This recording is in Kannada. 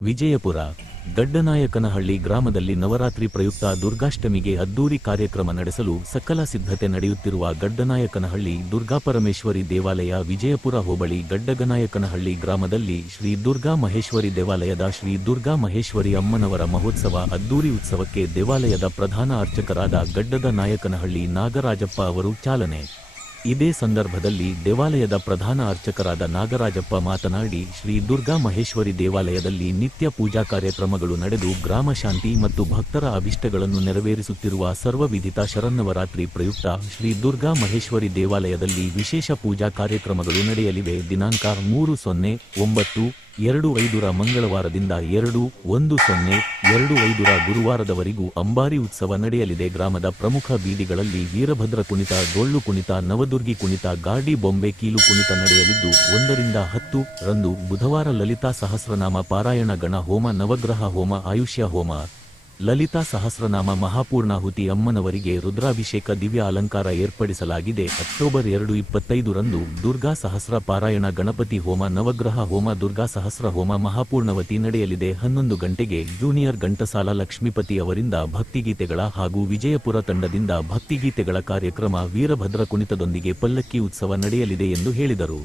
ವಿಜಯಪುರ ಗಡ್ಡನಾಯಕನಹಳ್ಳಿ ಗ್ರಾಮದಲ್ಲಿ ನವರಾತ್ರಿ ಪ್ರಯುಕ್ತ ದುರ್ಗಾಷ್ಟಮಿಗೆ ಅದ್ದೂರಿ ಕಾರ್ಯಕ್ರಮ ನಡೆಸಲು ಸಕಲ ಸಿದ್ಧತೆ ನಡೆಯುತ್ತಿರುವ ಗಡ್ಡನಾಯಕನಹಳ್ಳಿ ದುರ್ಗಾಪರಮೇಶ್ವರಿ ದೇವಾಲಯ ವಿಜಯಪುರ ಹೋಬಳಿ ಗಡ್ಡಗನಾಯಕನಹಳ್ಳಿ ಗ್ರಾಮದಲ್ಲಿ ಶ್ರೀ ದುರ್ಗಾ ಮಹೇಶ್ವರಿ ದೇವಾಲಯದ ಶ್ರೀ ದುರ್ಗಾ ಮಹೇಶ್ವರಿ ಅಮ್ಮನವರ ಮಹೋತ್ಸವ ಅದ್ದೂರಿ ಉತ್ಸವಕ್ಕೆ ದೇವಾಲಯದ ಪ್ರಧಾನ ಅರ್ಚಕರಾದ ಗಡ್ಡದ ನಾಯಕನಹಳ್ಳಿ ನಾಗರಾಜಪ್ಪ ಅವರು ಚಾಲನೆ. ಇದೇ ಸಂದರ್ಭದಲ್ಲಿ ದೇವಾಲಯದ ಪ್ರಧಾನ ಅರ್ಚಕರಾದ ನಾಗರಾಜಪ್ಪ ಮಾತನಾಡಿ, ಶ್ರೀ ದುರ್ಗಾ ಮಹೇಶ್ವರಿ ದೇವಾಲಯದಲ್ಲಿ ನಿತ್ಯ ಪೂಜಾ ಕಾರ್ಯಕ್ರಮಗಳು ನಡೆದು ಗ್ರಾಮ ಶಾಂತಿ ಮತ್ತು ಭಕ್ತರ ಅಭಿಷ್ಟಗಳನ್ನು ನೆರವೇರಿಸುತ್ತಿರುವ ಸರ್ವವಿಧಿತ ಶರನ್ನವರಾತ್ರಿ ಪ್ರಯುಕ್ತ ಶ್ರೀ ದುರ್ಗಾ ಮಹೇಶ್ವರಿ ದೇವಾಲಯದಲ್ಲಿ ವಿಶೇಷ ಪೂಜಾ ಕಾರ್ಯಕ್ರಮಗಳು ನಡೆಯಲಿವೆ. ದಿನಾಂಕ 3/9/25 ಮಂಗಳವಾರದಿಂದ 2/1/25 ಗುರುವಾರದವರೆಗೂ ಅಂಬಾರಿ ಉತ್ಸವ ನಡೆಯಲಿದೆ. ಗ್ರಾಮದ ಪ್ರಮುಖ ಬೀದಿಗಳಲ್ಲಿ ವೀರಭದ್ರ ಕುಣಿತ, ಡೊಳ್ಳು ಕುಣಿತ, ನವದುರ್ಗಿ ಕುಣಿತ, ಗಾಡಿ ಬೊಂಬೆ ಕೀಲು ಕುಣಿತ ನಡೆಯಲಿದ್ದು 1 ರಿಂದ 10 ರಂದು ಬುಧವಾರ ಲಲಿತಾ ಸಹಸ್ರನಾಮ ಪಾರಾಯಣ, ಗಣ ಹೋಮ, ನವಗ್ರಹ ಹೋಮ, ಆಯುಷ್ಯ ಹೋಮ, ಲಲಿತಾ ಸಹಸ್ರನಾಮ, ಮಹಾಪೂರ್ಣಾಹುತಿ, ಅಮ್ಮನವರಿಗೆ ರುದ್ರಾಭಿಷೇಕ, ದಿವ್ಯ ಅಲಂಕಾರ ಏರ್ಪಡಿಸಲಾಗಿದೆ. ಅಕ್ಟೋಬರ್ 2, 25 ರಂದು ದುರ್ಗಾ ಸಹಸ್ರ ಪಾರಾಯಣ, ಗಣಪತಿ ಹೋಮ, ನವಗ್ರಹ ಹೋಮ, ದುರ್ಗಾ ಸಹಸ್ರ ಹೋಮ, ಮಹಾಪೂರ್ಣವತಿ ನಡೆಯಲಿದೆ. 11 ಗಂಟೆಗೆ ಜೂನಿಯರ್ ಘಂಟಸಾಲ ಲಕ್ಷ್ಮೀಪತಿ ಅವರಿಂದ ಭಕ್ತಿಗೀತೆಗಳ ಹಾಗೂ ವಿಜಯಪುರ ತಂಡದಿಂದ ಭಕ್ತಿಗೀತೆಗಳ ಕಾರ್ಯಕ್ರಮ, ವೀರಭದ್ರ ಕುಣಿತದೊಂದಿಗೆ ಪಲ್ಲಕ್ಕಿ ಉತ್ಸವ ನಡೆಯಲಿದೆ ಎಂದು ಹೇಳಿದರು.